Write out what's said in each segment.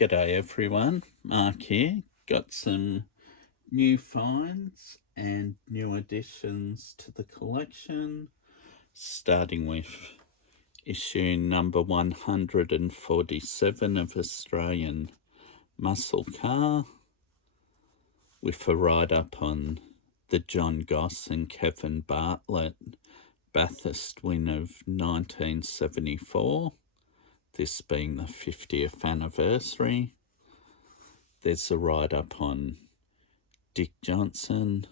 G'day everyone, Mark here. Got some new finds and new additions to the collection, starting with issue number 147 of Australian Muscle Car, with a write-up on the John Goss and Kevin Bartlett Bathurst win of 1974, this being the 50th anniversary. There's a write-up on Dick Johnson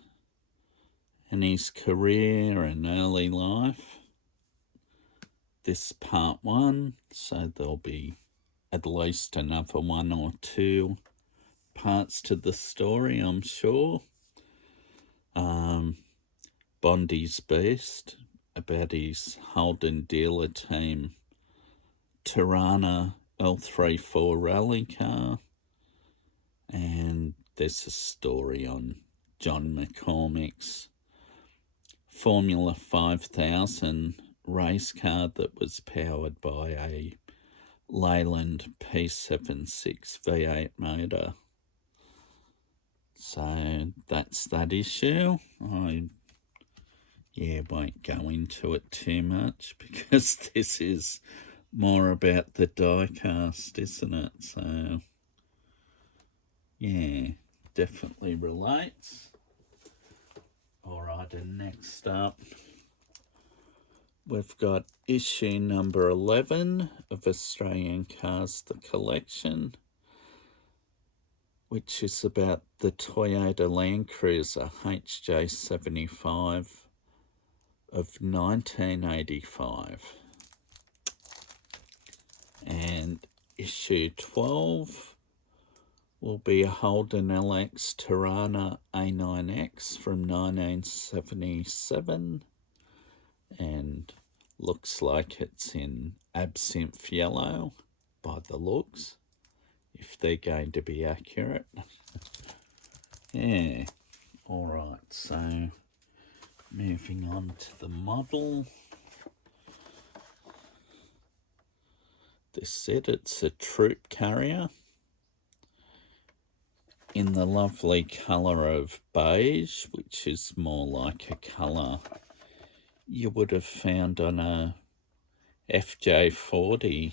and his career and early life. This part one, so there'll be at least another one or two parts to the story, I'm sure. Bondi's Beast, about his Holden dealer team Tirana L34 rally car. And there's a story on John McCormick's Formula 5000 race car that was powered by a Leyland P76 V8 motor. So that's that issue. I won't go into it too much because this is more about the diecast, isn't it? So yeah, definitely relates. Alright, and next up, we've got issue number 11 of Australian Cars, the Collection, which is about the Toyota Land Cruiser HJ75 of 1985. And issue 12 will be a Holden LX Tirana A9X from 1977, and looks like it's in absinthe yellow by the looks, if they're going to be accurate. Yeah, alright, so moving on to the model. This said it's a troop carrier in the lovely colour of beige, which is more like a colour you would have found on a FJ40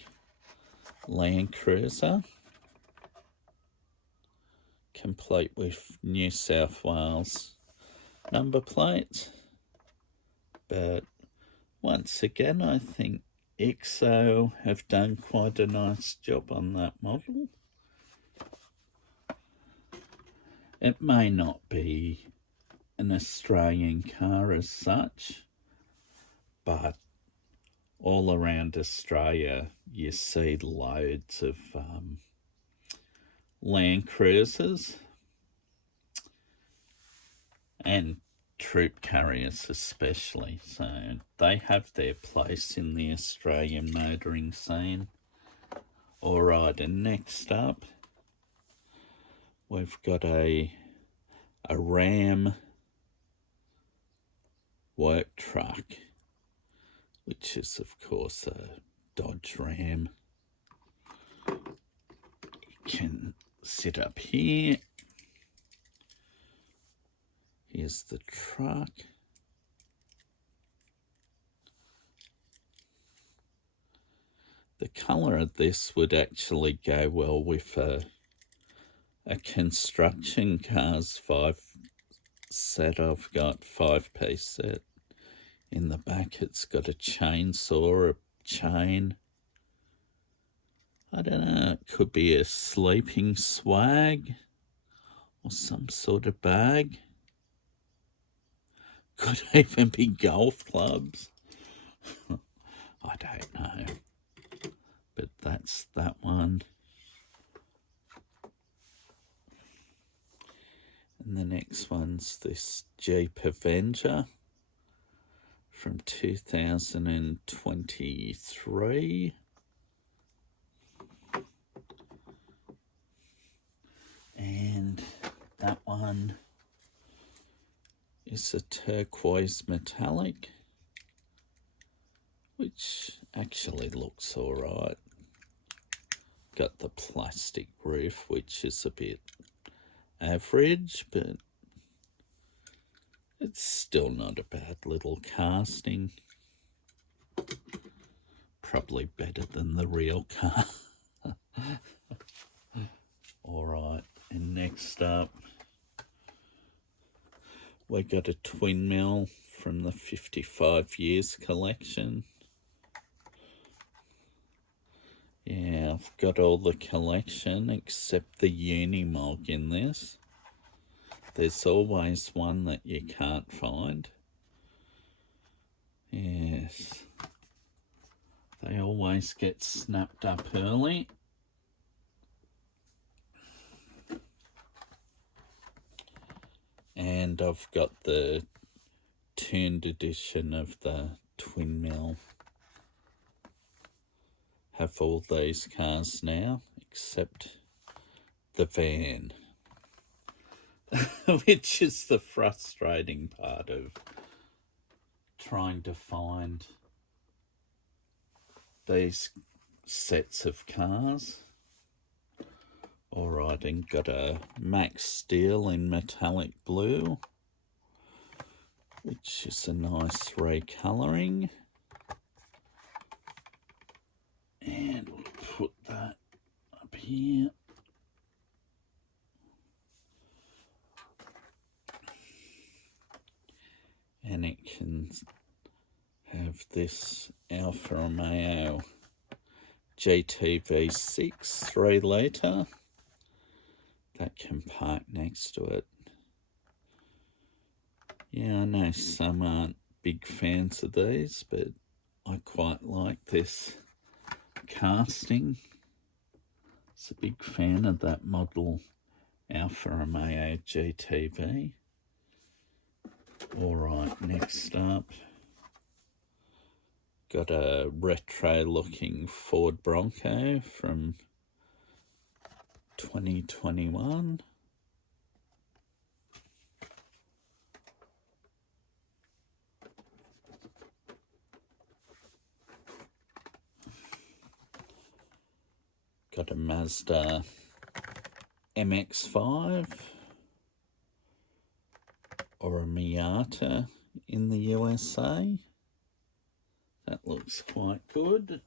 Land Cruiser, complete with New South Wales number plate. But once again, I think EXO have done quite a nice job on that model. It may not be an Australian car as such, but all around Australia you see loads of Land Cruisers and troop carriers especially, so they have their place in the Australian motoring scene. Alright, and next up we've got a Ram work truck, which is of course a Dodge Ram. You can sit up here. Here's the truck. The colour of this would actually go well with a construction cars 5 set. I've got 5-piece set. In the back it's got a chainsaw, a chain. I don't know, it could be a sleeping swag or some sort of bag. Could even be golf clubs. I don't know. But that's that one. And the next one's this Jeep Avenger from 2023. And that one is a turquoise metallic, which actually looks alright. got the plastic roof, which is a bit average, but it's still not a bad little casting. Probably better than the real car. Alright, and next up, we got a twin mill from the 55 Years collection. Yeah, I've got all the collection except the Unimog in this. There's always one that you can't find. Yes. They always get snapped up early. And I've got the tuned edition of the twin mill. Have all these cars now, except the van. Which is the frustrating part of trying to find these sets of cars. Alright, and got a Max Steel in metallic blue, which is a nice recolouring. And we'll put that up here. And it can have this Alfa Romeo GTV6 3 litre that can park next to it. Yeah, I know some aren't big fans of these, but I quite like this casting. It's a big fan of that model Alfa Romeo GTV. Alright, next up, got a retro looking Ford Bronco from 2021. Got a Mazda MX-5 or a Miata in the USA. That looks quite good.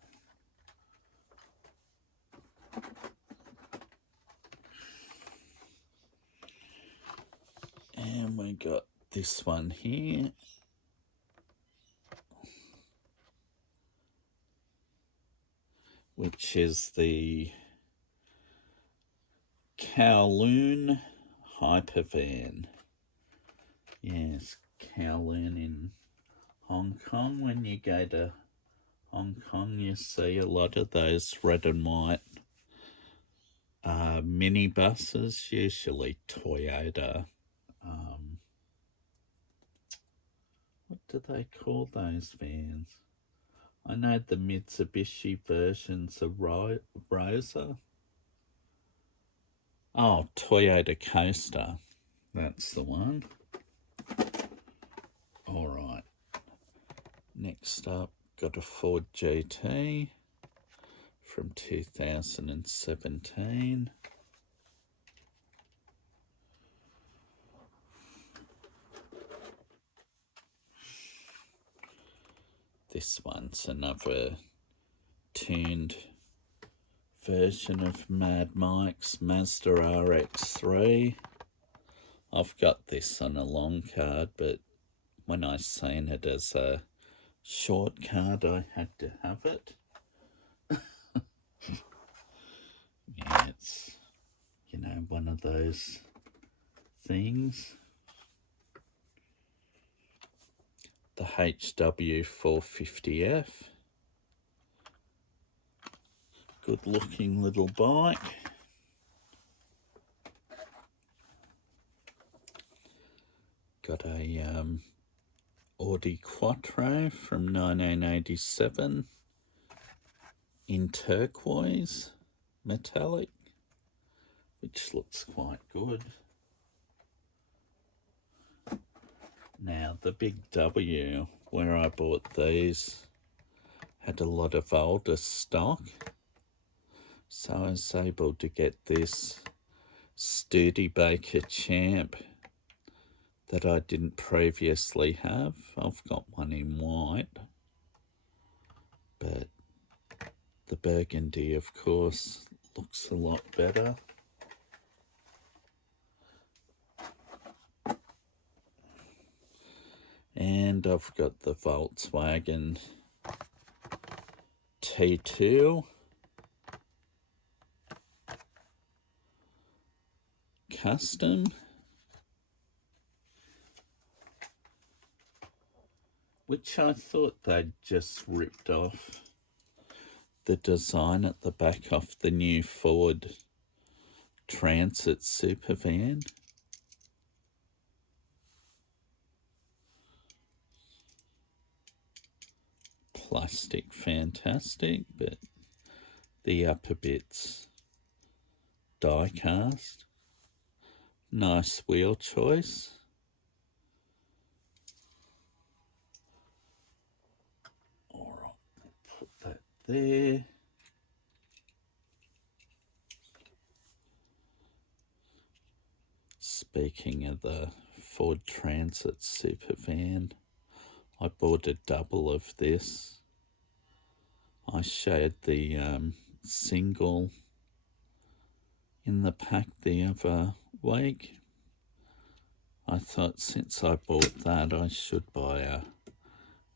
And we got this one here. Which is the Kowloon Hypervan. Yes, Kowloon in Hong Kong. When you go to Hong Kong, you see a lot of those red and white minibuses, usually Toyota. What do they call those vans? I know the Mitsubishi versions of Rosa. Oh, Toyota Coaster. That's the one. Alright. Next up, got a Ford GT from 2017. This one's another tuned version of Mad Mike's Mazda RX-3. I've got this on a long card, but when I seen it as a short card, I had to have it. Yeah, it's, you know, one of those things. The HW450F. Good looking little bike. Got a Audi Quattro from 1987 in turquoise metallic, which looks quite good. Now, the Big W, where I bought these, had a lot of older stock, So I was able to get this Studebaker Champ that I didn't previously have. I've got one in white, but the burgundy, of course, looks a lot better. And I've got the Volkswagen T2 Custom, which I thought they'd just ripped off the design at the back off the new Ford Transit Supervan. Plastic fantastic, but the upper bits die-cast. Nice wheel choice. Alright, put that there. Speaking of the Ford Transit Supervan, I bought a double of this. I showed the single in the pack the other week. I thought since I bought that, I should buy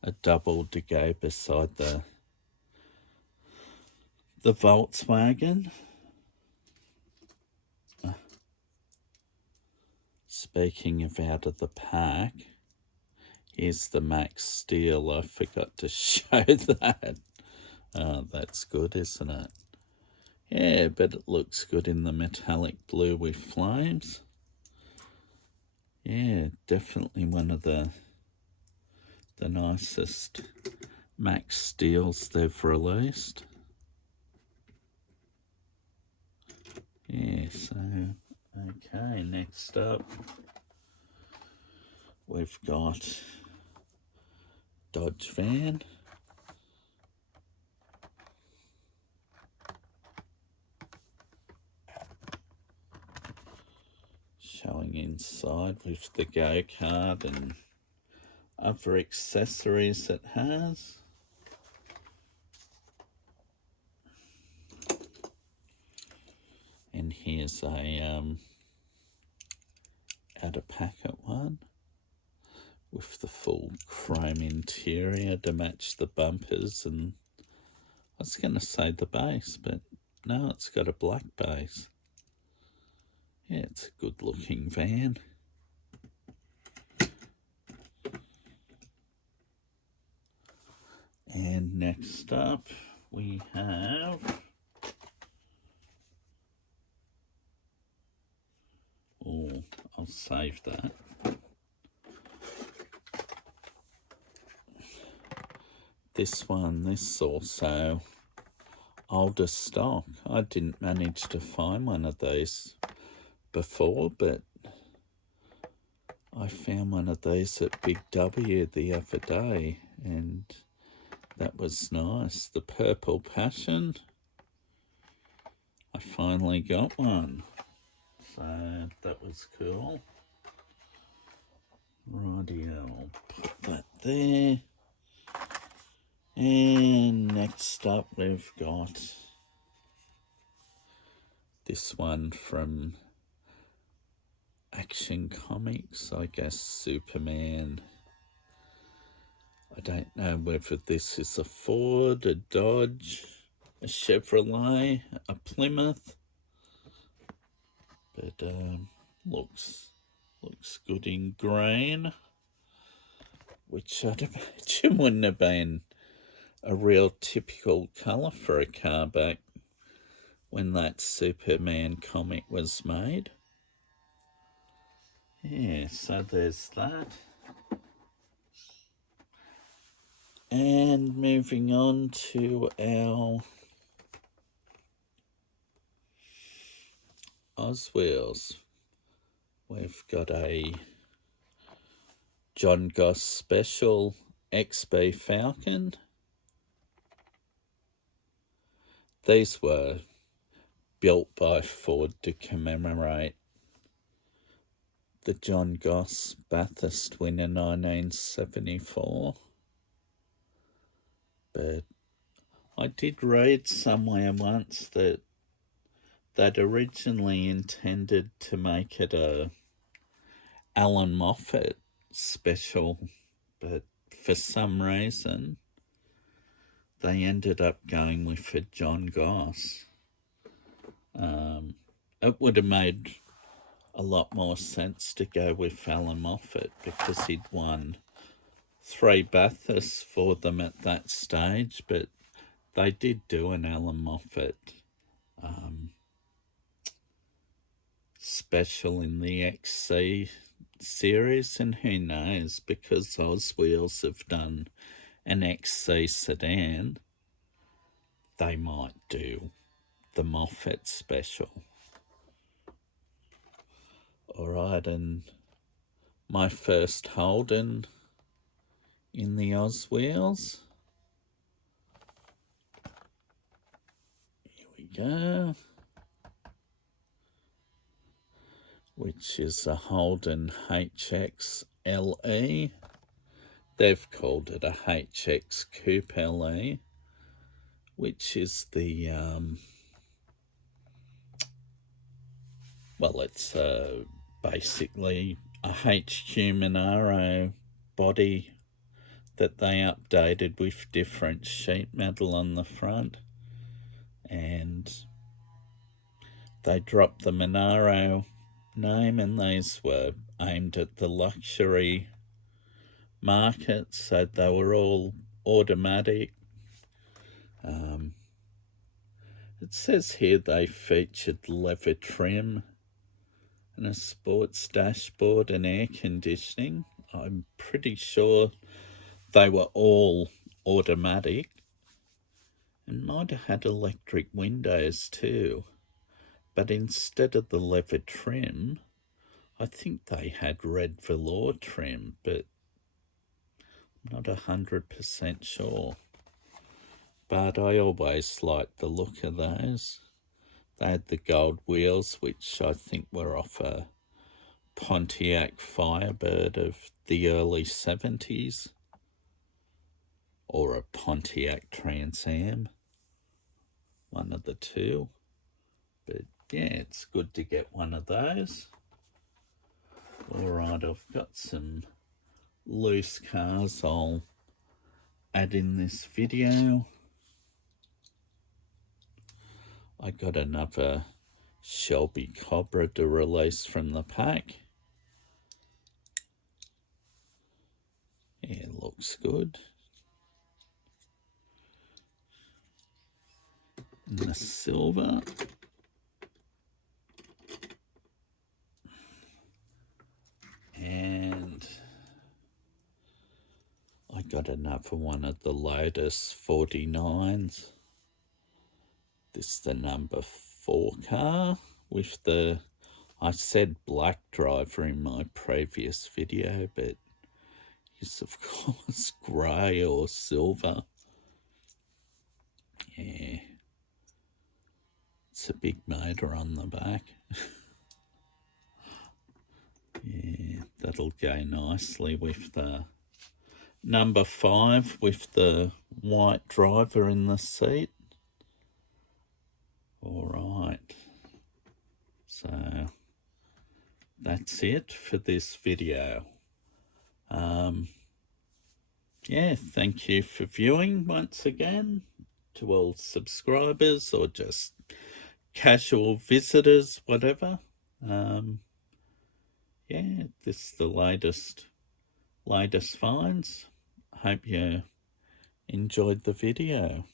a double to go beside the Volkswagen. Speaking of out of the pack, here's the Max Steel. I forgot to show that. That's good, isn't it? Yeah, but it looks good in the metallic blue with flames. Yeah, definitely one of the nicest Max Steels they've released. Yeah, so, okay, next up, we've got Dodge van. Showing inside with the go-kart and other accessories it has. And here's a out of packet one with the full chrome interior to match the bumpers, and I was going to say the base, but no, it's got a black base. Yeah, it's a good looking van. And next up we have I'll save that. This also older stock. I didn't manage to find one of these before, but I found one of these at Big W the other day, and that was nice. The Purple Passion. I finally got one, so that was cool. Righty, I'll put that there. And next up we've got this one from Action Comics, I guess Superman. I don't know whether this is a Ford, a Dodge, a Chevrolet, a Plymouth, but looks good in green, which I'd imagine wouldn't have been a real typical colour for a car back when that Superman comic was made. Yeah, so there's that. And moving on to our Oswheels. We've got a John Goss Special XB Falcon. These were built by Ford to commemorate the John Goss Bathurst win in 1974. But I did read somewhere once that they'd originally intended to make it a Alan Moffat special, but for some reason they ended up going with a John Goss. It would have made a lot more sense to go with Alan Moffat because he'd won 3 Bathursts for them at that stage, but they did do an Alan Moffat special in the XC series, and who knows, because Oswheels have done an XC sedan, they might do the Moffat special. Alright, and my first Holden in the Oswheels. Here we go. Which is a Holden HX LE. They've called it a HX Coupe LE, which is the, well, it's basically a HQ Monaro body that they updated with different sheet metal on the front, and they dropped the Monaro name, and these were aimed at the luxury market, so they were all automatic. It says here they featured leather trim and a sports dashboard and air conditioning. I'm pretty sure they were all automatic and might have had electric windows too, but instead of the leather trim, I think they had red velour trim, but I'm not 100% sure. But I always liked the look of those. They had the gold wheels, which I think were off a Pontiac Firebird of the early 70s, or a Pontiac Trans Am, one of the two. But yeah, it's good to get one of those. Alright, I've got some loose cars I'll add in this video. I got another Shelby Cobra to release from the pack. Yeah, looks good. And the silver. And I got another one of the Lotus 49s. This is the number 4 car with the, I said black driver in my previous video, but it's of course grey or silver. Yeah, it's a big motor on the back. Yeah, that'll go nicely with the number 5 with the white driver in the seat. Alright, so that's it for this video. Yeah, thank you for viewing once again, to all subscribers or just casual visitors, whatever. Yeah, this is the latest finds. Hope you enjoyed the video.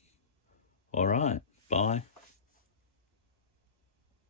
Alright, bye.